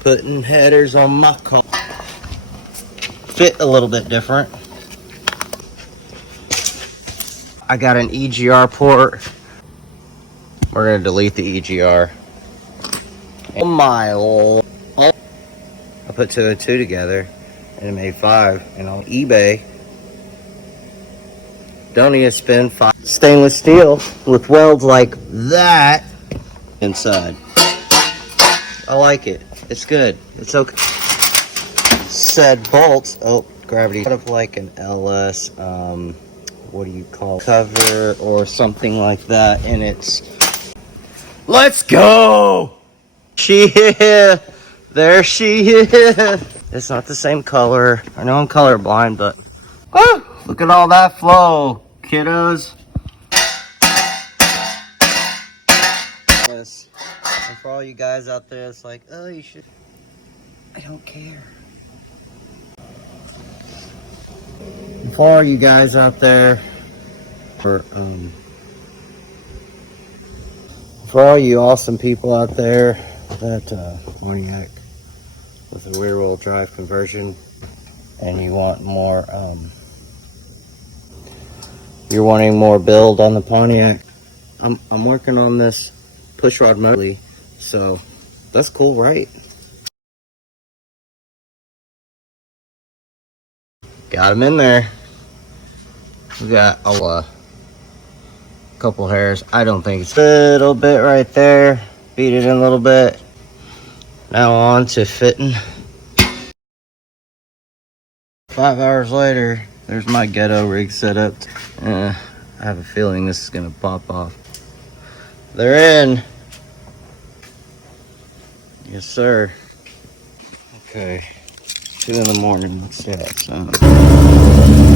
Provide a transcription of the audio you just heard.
Putting headers on my car. Fit a little bit different. I got an EGR port. We're gonna delete the EGR. Oh my lord. I put 2 and 2 together and it made 5. And on eBay, don't need to spend 5. Stainless steel with welds like that inside. I like it. It's good. It's okay. Said bolts. Oh, gravity. Sort of like an LS. What do you call it? Cover or something like that. And it's. Let's go. There she is. It's not the same color. I know I'm colorblind, but look at all that flow, kiddos. And for all you guys out there, it's like, oh, you should. I don't care. And for all you guys out there, for all you awesome people out there, that Pontiac with a rear-wheel drive conversion, and you want more, you're wanting more build on the Pontiac. I'm working on this pushrod motor, so that's cool, right? Got him in there. We got a couple hairs. I don't think it's a little bit right there. Beat it in a little bit. Now on to fitting. 5 hours later, there's my ghetto rig set up. I have a feeling this is gonna pop off. They're in. Yes, sir. Okay. 2 in the morning. Let's see that sound.